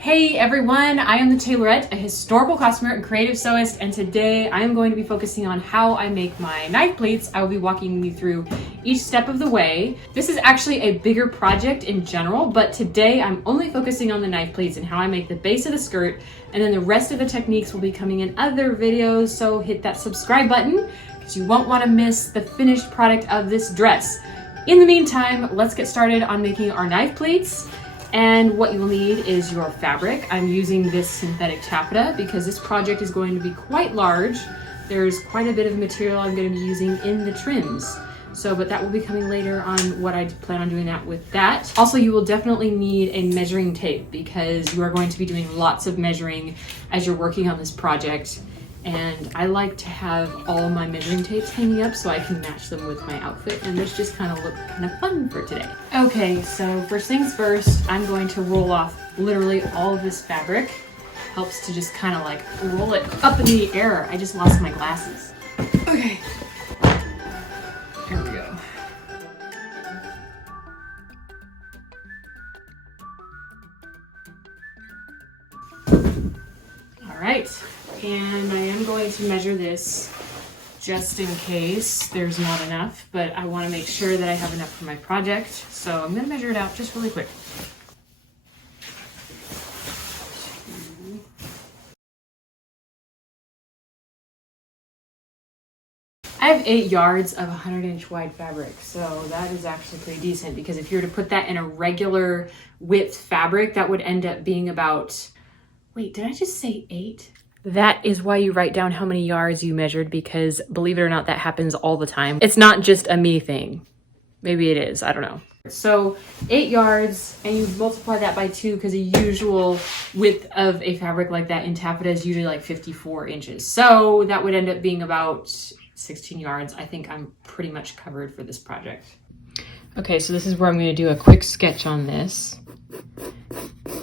Hey everyone, I am the Tailorette, a historical costumer and creative sewist, and today I am going to be focusing on how I make my knife pleats. I will be walking you through each step of the way. This is actually a bigger project in general, but today I'm only focusing on the knife pleats and how I make the base of the skirt, and then the rest of the techniques will be coming in other videos, so hit that subscribe button because you won't want to miss the finished product of this dress. In the meantime, let's get started on making our knife pleats. And what you will need is your fabric. I'm using this synthetic taffeta because this project is going to be quite large. There's quite a bit of material I'm going to be using in the trims. But that will be coming later on what I plan on doing that with that. Also, you will definitely need a measuring tape because you are going to be doing lots of measuring as you're working on this project. And I like to have all my measuring tapes hanging up so I can match them with my outfit, and this just kind of looked kind of fun for today. Okay, so first things first, I'm going to roll off literally all of this fabric. Helps to just kind of like roll it up in the air. I just lost my glasses. Okay, here we go. All right. And I am going to measure this just in case there's not enough, but I want to make sure that I have enough for my project. So I'm going to measure it out just really quick. I have 8 yards of 100-inch wide fabric, so that is actually pretty decent because if you were to put that in a regular width fabric, that would end up being about, wait, did I just say 8? That is why you write down how many yards you measured, because believe it or not, that happens all the time. It's not just a me thing. Maybe it is, I don't know. So 8 yards, and you multiply that by 2 because the usual width of a fabric like that in taffeta is usually like 54 inches. So that would end up being about 16 yards. I think I'm pretty much covered for this project. Okay, so this is where I'm going to do a quick sketch on this.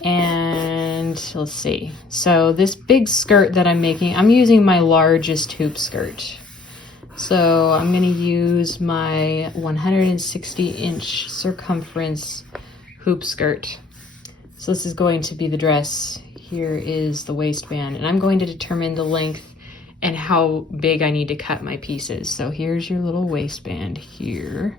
And let's see. So this big skirt that I'm making, I'm using my largest hoop skirt. So I'm going to use my 160-inch circumference hoop skirt. So this is going to be the dress. Here is the waistband, and I'm going to determine the length and how big I need to cut my pieces. So here's your little waistband here.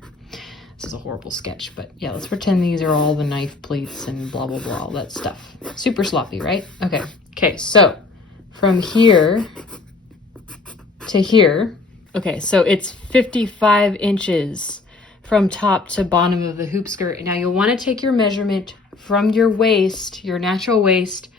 This is a horrible sketch, but yeah, let's pretend these are all the knife pleats and blah, blah, blah, all that stuff. Super sloppy, right? Okay, so from here to here, okay, so it's 55 inches from top to bottom of the hoop skirt. Now you'll want to take your measurement from your waist, your natural waist,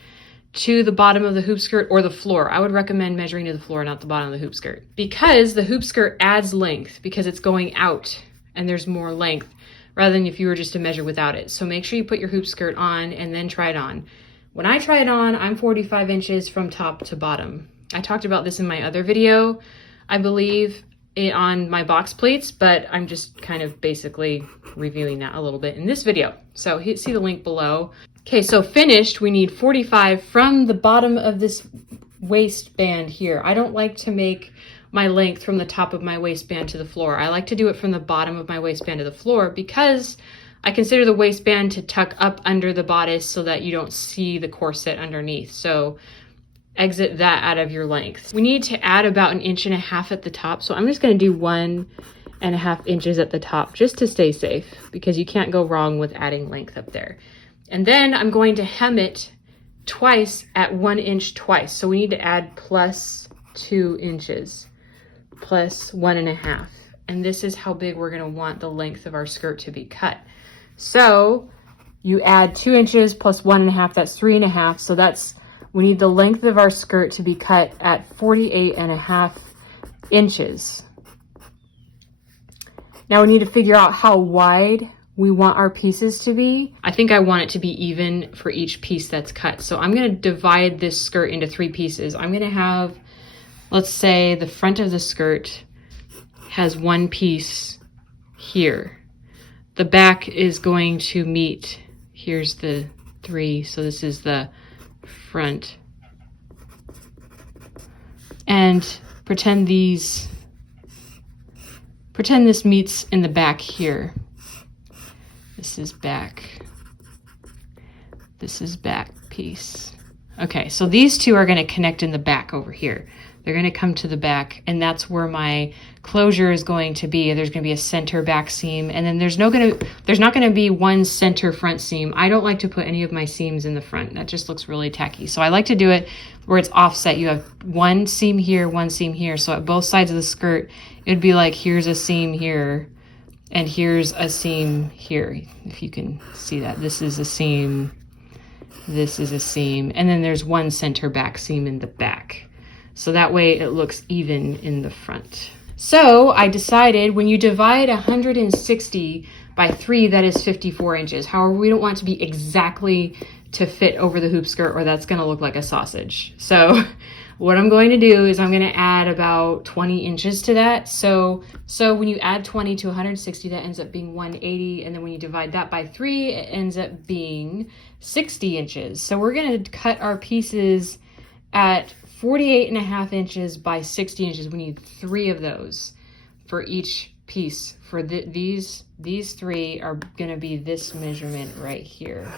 to the bottom of the hoop skirt or the floor. I would recommend measuring to the floor, not the bottom of the hoop skirt, because the hoop skirt adds length because it's going out and there's more length rather than if you were just to measure without it. So make sure you put your hoop skirt on and then try it on. When I try it on, I'm 45 inches from top to bottom. I talked about this in my other video, I believe, on my box pleats, but I'm just kind of basically reviewing that a little bit in this video. So see the link below. Okay, so finished, we need 45 from the bottom of this waistband here. I don't like to make my length from the top of my waistband to the floor. I like to do it from the bottom of my waistband to the floor because I consider the waistband to tuck up under the bodice so that you don't see the corset underneath. So exit that out of your length. We need to add about 1.5 inches at the top. So I'm just gonna do 1.5 inches at the top just to stay safe because you can't go wrong with adding length up there. And then I'm going to hem it twice at 1 inch twice. So we need to add plus 2 inches. Plus 1.5. And this is how big we're going to want the length of our skirt to be cut. So you add 2 inches plus 1.5, that's 3.5. So we need the length of our skirt to be cut at 48.5 inches. Now we need to figure out how wide we want our pieces to be. I think I want it to be even for each piece that's cut. So I'm going to divide this skirt into 3 pieces. I'm going to have, let's say the front of the skirt has 1 piece here. The back is going to meet, here's the 3, so this is the front. And pretend this meets in the back here. This is back. This is back piece. Okay, so these two are going to connect in the back over here. They're going to come to the back, and that's where my closure is going to be. There's going to be a center back seam, and then there's not going to be one center front seam. I don't like to put any of my seams in the front. That just looks really tacky. So I like to do it where it's offset. You have one seam here, one seam here. So at both sides of the skirt, it'd be like here's a seam here, and here's a seam here. If you can see that, this is a seam. This is a seam, and then there's one center back seam in the back. So that way it looks even in the front. So I decided when you divide 160 by 3, that is 54 inches. However, we don't want it to be exactly to fit over the hoop skirt, or that's gonna look like a sausage. So what I'm going to do is I'm gonna add about 20 inches to that. So when you add 20 to 160, that ends up being 180. And then when you divide that by 3, it ends up being 60 inches. So we're gonna cut our pieces at 48.5 inches by 60 inches. We need 3 of those for each piece. For these 3 are gonna be this measurement right here.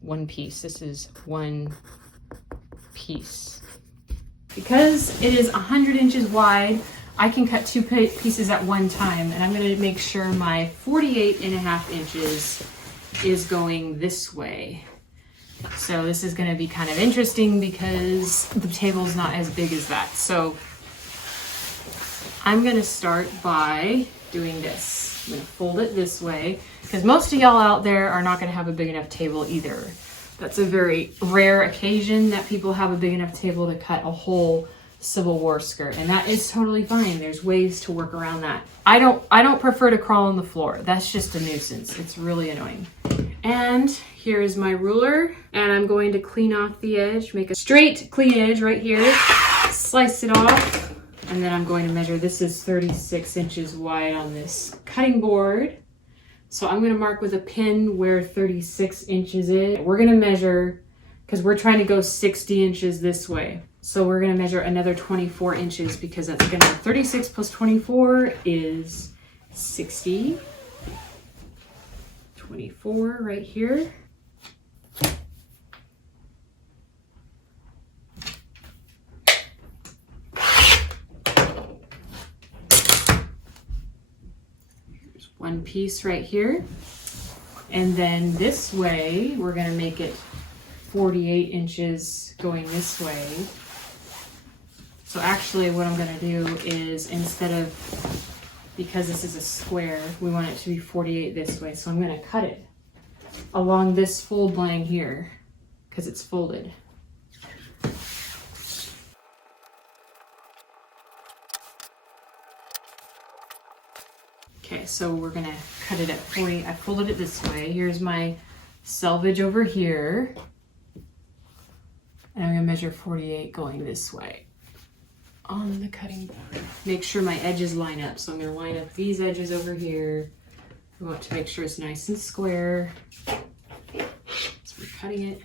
One piece. This is one piece. Because it is 100 inches wide, I can cut 2 pieces at one time, and I'm going to make sure my 48.5 inches is going this way. So this is going to be kind of interesting because the table's not as big as that. So I'm going to start by doing this. I'm going to fold it this way because most of y'all out there are not going to have a big enough table either. That's a very rare occasion that people have a big enough table to cut a whole Civil War skirt, and that is totally fine. There's ways to work around that. I don't prefer to crawl on the floor. That's just a nuisance. It's really annoying. And here is my ruler, and I'm going to clean off the edge, make a straight clean edge right here, slice it off, and then I'm going to measure. This is 36 inches wide on this cutting board. So I'm going to mark with a pin where 36 inches is. We're going to measure, because we're trying to go 60 inches this way. So we're going to measure another 24 inches because that's going to, 36 plus 24 is 60. 24 right here. One piece right here, and then this way we're going to make it 48 inches going this way. So actually what I'm going to do is, instead of, because this is a square, we want it to be 48 this way, so I'm going to cut it along this fold line here because it's folded. Okay, so we're gonna cut it at 40. I folded it this way. Here's my selvage over here. And I'm gonna measure 48 going this way on the cutting board. Make sure my edges line up. So I'm gonna line up these edges over here. We want to make sure it's nice and square. So we're cutting it.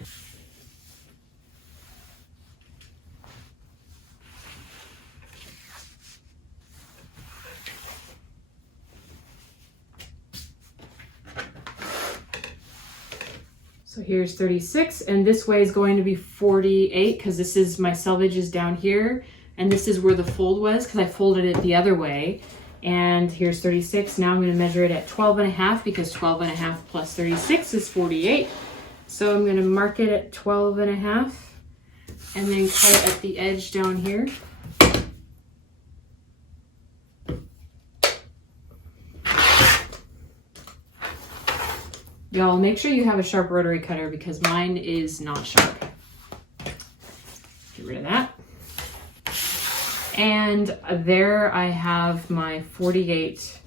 So here's 36, and this way is going to be 48 because this is, my selvage is down here, and this is where the fold was because I folded it the other way. And here's 36. Now I'm going to measure it at 12.5 because 12.5 plus 36 is 48. So I'm going to mark it at 12.5 and then cut it at the edge down here. Y'all, make sure you have a sharp rotary cutter because mine is not sharp. Get rid of that. And there I have my 48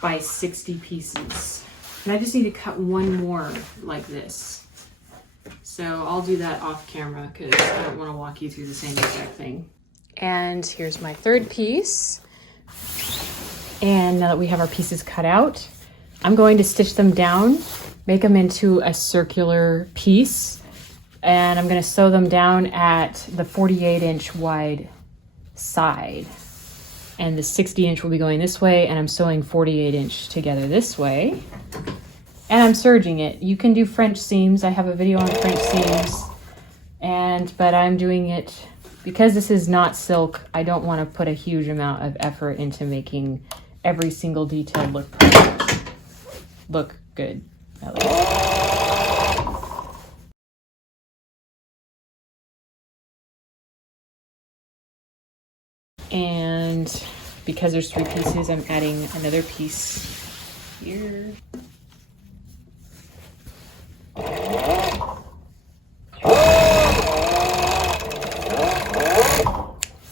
by 60 pieces. And I just need to cut one more like this. So I'll do that off camera because I don't want to walk you through the same exact thing. And here's my third piece. And now that we have our pieces cut out, I'm going to stitch them down, make them into a circular piece, and I'm going to sew them down at the 48-inch wide side. And the 60-inch will be going this way, and I'm sewing 48-inch together this way. And I'm serging it. You can do French seams. I have a video on French seams. But I'm doing it because this is not silk. I don't want to put a huge amount of effort into making every single detail look perfect. Look good, at least. And because there's 3 pieces, I'm adding another piece here.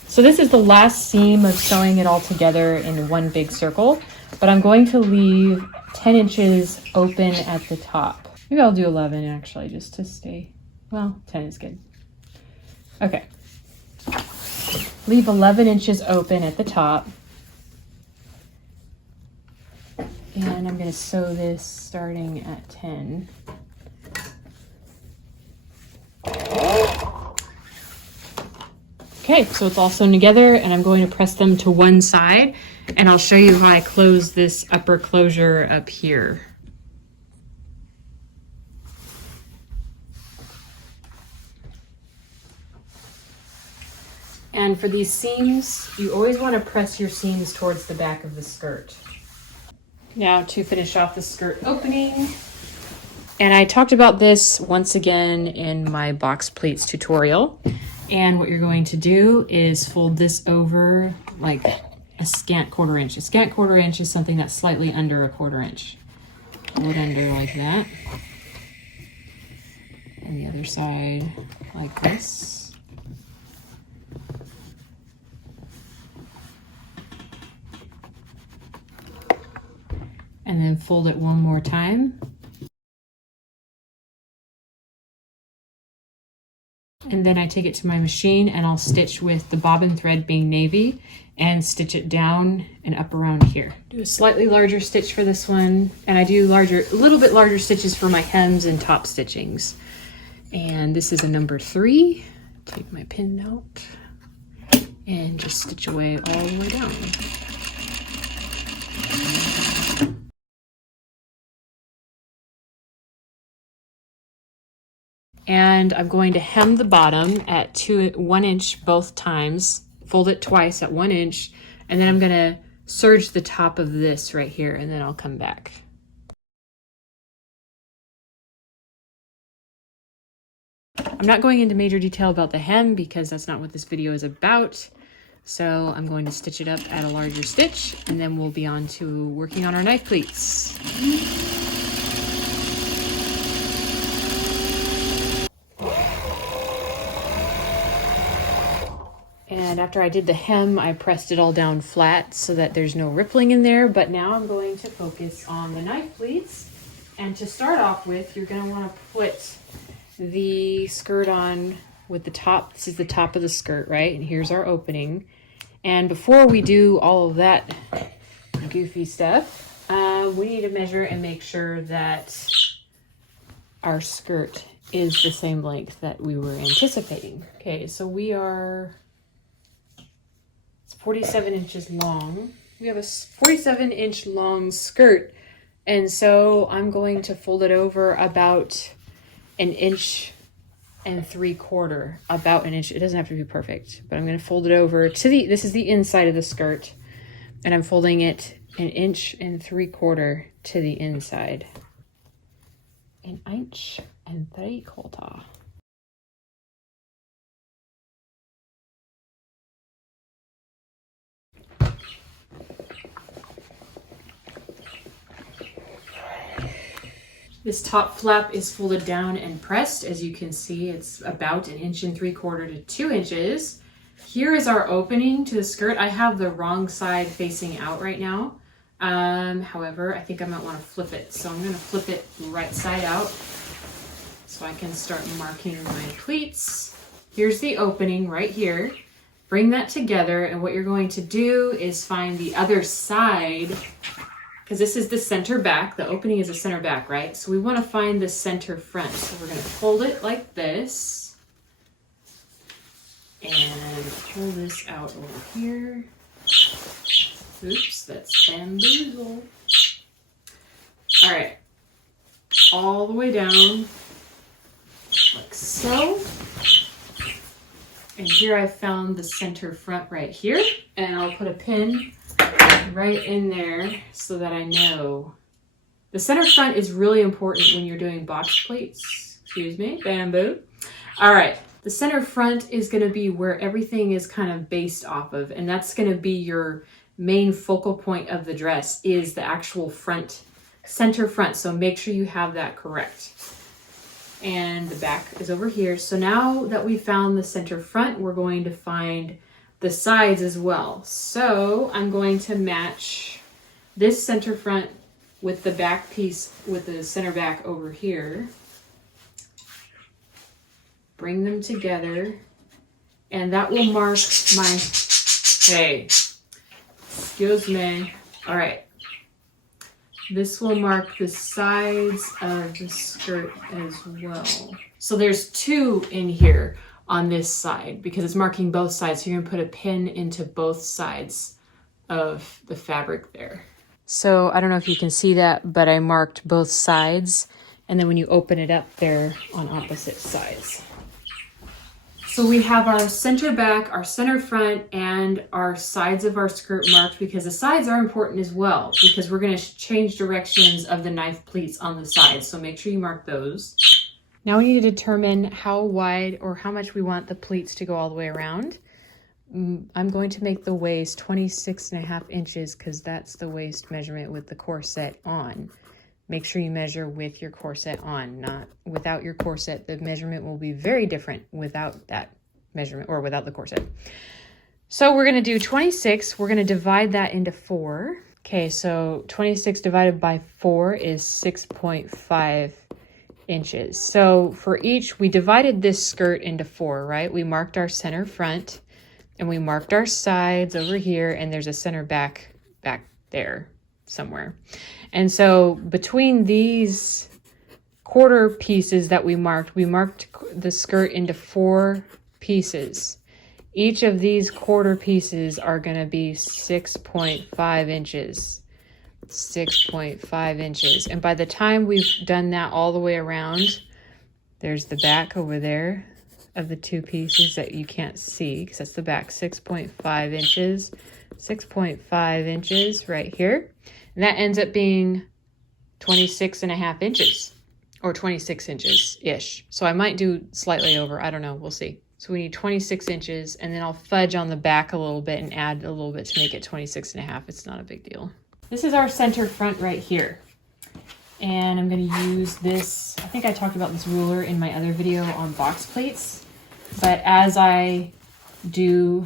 So this is the last seam of sewing it all together in one big circle, but I'm going to leave 10 inches open at the top. Maybe I'll do 11 actually, just to stay, well, 10 is good. Okay. Leave 11 inches open at the top. And I'm going to sew this starting at 10. Okay, so it's all sewn together, and I'm going to press them to one side, and I'll show you how I close this upper closure up here. And for these seams, you always want to press your seams towards the back of the skirt. Now to finish off the skirt opening, and I talked about this once again in my box pleats tutorial. And what you're going to do is fold this over like a scant 1/4 inch. A scant 1/4 inch is something that's slightly under a 1/4 inch. Fold it under like that. And the other side like this. And then fold it one more time. And then I take it to my machine and I'll stitch with the bobbin thread being navy and stitch it down and up around here. Do a slightly larger stitch for this one. And I do a little bit larger stitches for my hems and top stitchings. And this is a number 3. Take my pin out and just stitch away all the way down. And I'm going to hem the bottom at 1 inch both times, fold it twice at 1 inch, and then I'm going to serge the top of this right here, and then I'll come back. I'm not going into major detail about the hem because that's not what this video is about. So I'm going to stitch it up at a larger stitch, and then we'll be on to working on our knife pleats. And after I did the hem, I pressed it all down flat so that there's no rippling in there. But now I'm going to focus on the knife pleats. And to start off with, you're going to want to put the skirt on with the top. This is the top of the skirt, right? And here's our opening. And before we do all of that goofy stuff, we need to measure and make sure that our skirt is the same length that we were anticipating. Okay, so it's 47 inches long. We have a 47-inch long skirt, and so I'm going to fold it over about 1.75 inches, about an inch. It doesn't have to be perfect, but I'm going to fold it over to this is the inside of the skirt, and I'm folding it 1.75 inches to the inside. 1.75 inches. This top flap is folded down and pressed. As you can see, it's about 1.75 inches to 2 inches. Here is our opening to the skirt. I have the wrong side facing out right now. However, I think I might want to flip it. So I'm going to flip it right side out so I can start marking my pleats. Here's the opening right here. Bring that together, and what you're going to do is find the other side, because this is the center back. The opening is a center back, right? So we want to find the center front. So we're going to fold it like this and pull this out over here. Oops, that's bamboozle. All right. all the way down like so. And here I found the center front right here, and I'll put a pin right in there so that I know. The center front is really important when you're doing box pleats. Excuse me, bamboo. All right, the center front is gonna be where everything is kind of based off of, and that's gonna be your main focal point of the dress, is the actual front, center front. So make sure you have that correct. And the back is over here. So now that we found the center front, we're going to find the sides as well. So I'm going to match this center front with the back piece with the center back over here. Bring them together, and that will mark my, hey, excuse me. All right. This will mark the sides of the skirt as well. So there's 2 in here on this side because it's marking both sides. So you're gonna put a pin into both sides of the fabric there. So I don't know if you can see that, but I marked both sides. And then when you open it up, they're on opposite sides. So we have our center back, our center front, and our sides of our skirt marked, because the sides are important as well, because we're going to change directions of the knife pleats on the sides. So make sure you mark those. Now we need to determine how wide or how much we want the pleats to go all the way around. I'm going to make the waist 26.5 inches because that's the waist measurement with the corset on. Make sure you measure with your corset on, not without your corset. The measurement will be very different without that measurement or without the corset. So we're gonna do 26. We're gonna divide that into 4. Okay, so 26 divided by 4 is 6.5 inches. So for each, we divided this skirt into 4, right? We marked our center front and we marked our sides over here, and there's a center back there somewhere. And so between these quarter pieces that we marked the skirt into 4 pieces. Each of these quarter pieces are going to be 6.5 inches. 6.5 inches. And by the time we've done that all the way around, there's the back over there of the 2 pieces that you can't see because that's the back. 6.5 inches. 6.5 inches right here. And that ends up being 26.5 inches or 26 inches-ish. So I might do slightly over, I don't know, we'll see. So we need 26 inches, and then I'll fudge on the back a little bit and add a little bit to make it 26.5. It's not a big deal. This is our center front right here. And I'm gonna use this, I think I talked about this ruler in my other video on box pleats, but as I do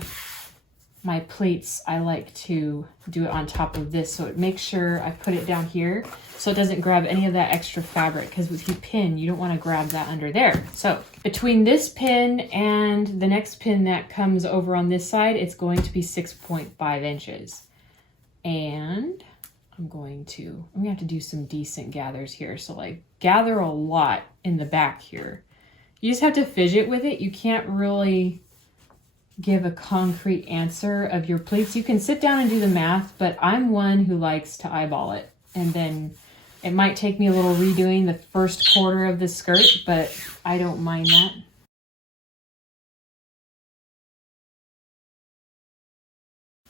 my pleats, I like to do it on top of this, so it makes sure I put it down here so it doesn't grab any of that extra fabric, because if you pin, you don't want to grab that under there. So between this pin and the next pin that comes over on this side, it's going to be 6.5 inches. And I'm going to have to do some decent gathers here. So like gather a lot in the back here. You just have to fidget with it. You can't really give a concrete answer of your pleats. You can sit down and do the math, but I'm one who likes to eyeball it. And then it might take me a little redoing the first quarter of the skirt, but I don't mind that.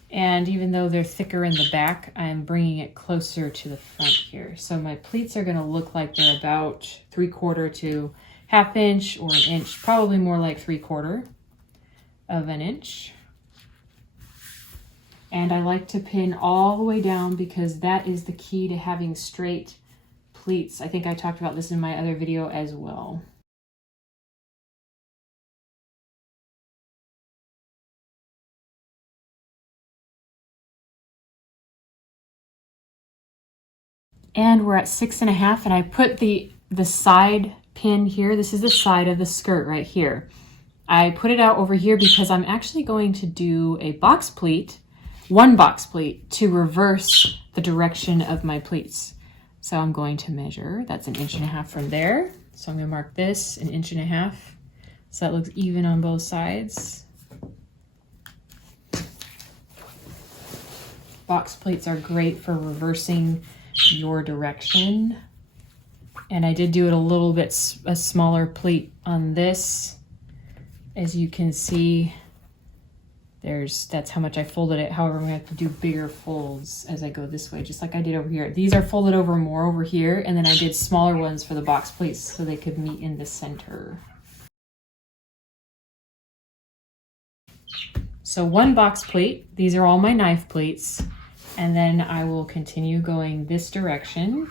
And even though they're thicker in the back, I'm bringing it closer to the front here. So my pleats are gonna look like they're about 3/4 to 1/2 inch or 1 inch, probably more like 3/4 of an inch. And I like to pin all the way down because that is the key to having straight pleats. I think I talked about this in my other video as well. And we're at 6.5, and I put the side pin here. This is the side of the skirt right here. I put it out over here because I'm actually going to do a box pleat, 1 box pleat, to reverse the direction of my pleats. So I'm going to measure, that's 1.5 inches from there. So I'm gonna mark this 1.5 inches. So that looks even on both sides. Box pleats are great for reversing your direction. And I did do it a little bit, a smaller pleat on this. As you can see, that's how much I folded it. However, I'm gonna have to do bigger folds as I go this way, just like I did over here. These are folded over more over here, and then I did smaller ones for the box pleats so they could meet in the center. So one box pleat, these are all my knife pleats, and then I will continue going this direction,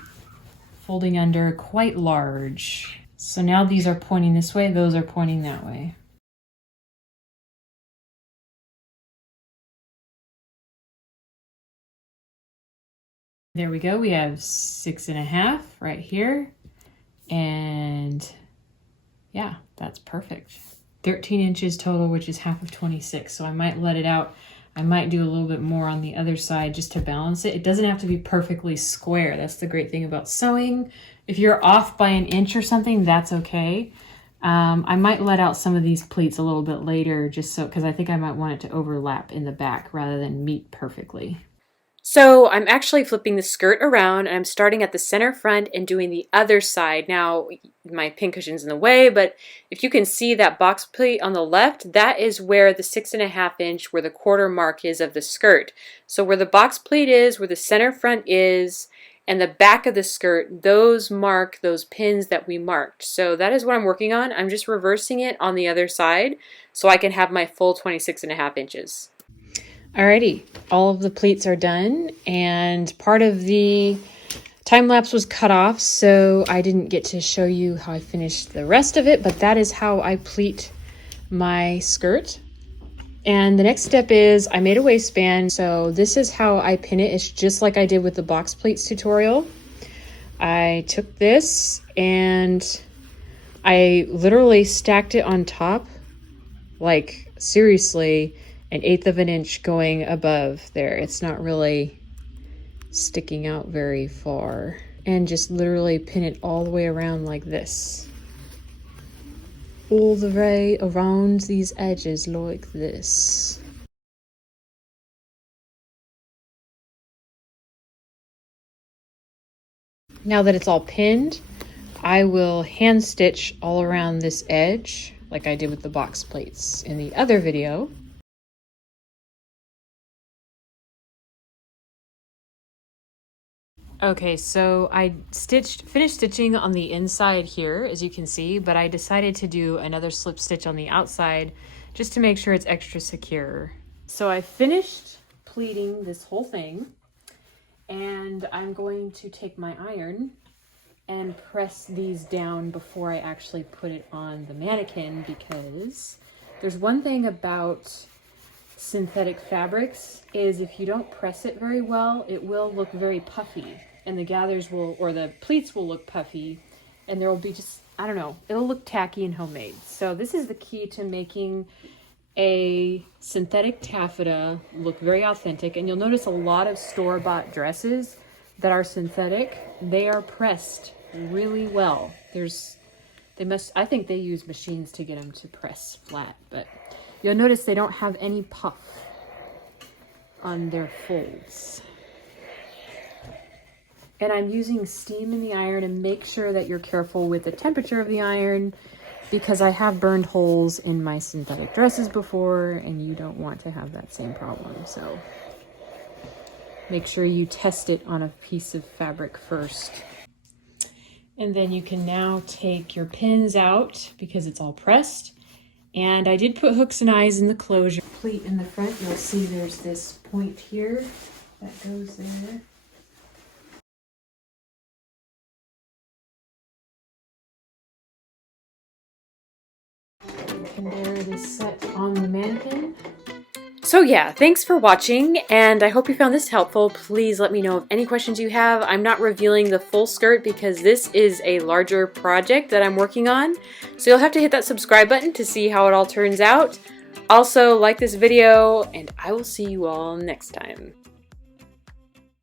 folding under quite large. So now these are pointing this way, those are pointing that way. There we go, we have 6.5 right here, and yeah, that's perfect. 13 inches total, which is half of 26. So I might let it out. I might do a little bit more on the other side just to balance it. It doesn't have to be perfectly square. That's the great thing about sewing. If you're off by an inch or something, that's okay. I might let out some of these pleats a little bit later just so, because I think I might want it to overlap in the back rather than meet perfectly. So I'm actually flipping the skirt around, and I'm starting at the center front and doing the other side. Now, my pincushion's in the way, but if you can see that box pleat on the left, that is where the 6.5 inch, where the quarter mark is of the skirt. So where the box pleat is, where the center front is, and the back of the skirt, those mark those pins that we marked. So that is what I'm working on. I'm just reversing it on the other side so I can have my full 26.5 inches. Alrighty, all of the pleats are done, and part of the time lapse was cut off, so I didn't get to show you how I finished the rest of it, but that is how I pleat my skirt. And the next step is I made a waistband, so this is how I pin it. It's just like I did with the box pleats tutorial. I took this and I literally stacked it on top, like seriously, 1/8 of an inch going above there. It's not really sticking out very far. And just literally pin it all the way around like this. All the way around these edges like this. Now that it's all pinned, I will hand stitch all around this edge like I did with the box pleats in the other video. Okay, so I finished stitching on the inside here, as you can see, but I decided to do another slip stitch on the outside just to make sure it's extra secure. So I finished pleating this whole thing, and I'm going to take my iron and press these down before I actually put it on the mannequin, because there's one thing about synthetic fabrics is if you don't press it very well, it will look very puffy, and the gathers will, or the pleats will look puffy, and there will be just, I don't know, it'll look tacky and homemade. So this is the key to making a synthetic taffeta look very authentic. And you'll notice a lot of store-bought dresses that are synthetic, they are pressed really well. I think they use machines to get them to press flat, but you'll notice they don't have any puff on their folds. And I'm using steam in the iron, and make sure that you're careful with the temperature of the iron, because I have burned holes in my synthetic dresses before, and you don't want to have that same problem. So make sure you test it on a piece of fabric first. And then you can now take your pins out because it's all pressed. And I did put hooks and eyes in the closure. Pleat in the front, you'll see there's this point here that goes there. And there it is set on the mannequin. So yeah, thanks for watching, and I hope you found this helpful. Please let me know of any questions you have. I'm not revealing the full skirt because this is a larger project that I'm working on. So you'll have to hit that subscribe button to see how it all turns out. Also, like this video, and I will see you all next time.